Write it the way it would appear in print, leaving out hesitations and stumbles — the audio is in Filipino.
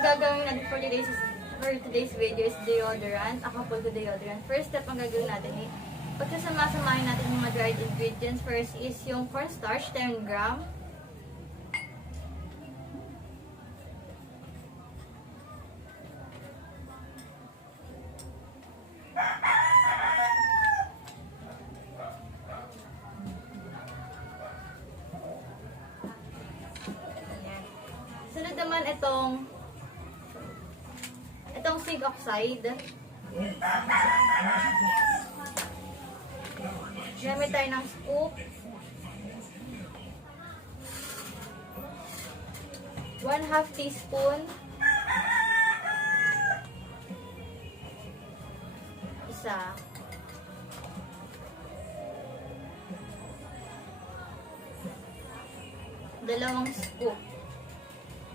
ang gagawin natin for today's video is deodorant, Acapulco deodorant. First step ang gagawin natin eh, pagsasama-samahin natin yung mga dried ingredients. First is yung cornstarch, 10 gram. Sunod naman itong zinc oxide. Gamit tayo ng scoop. 1/2 teaspoon. Isa. Dalawang scoop.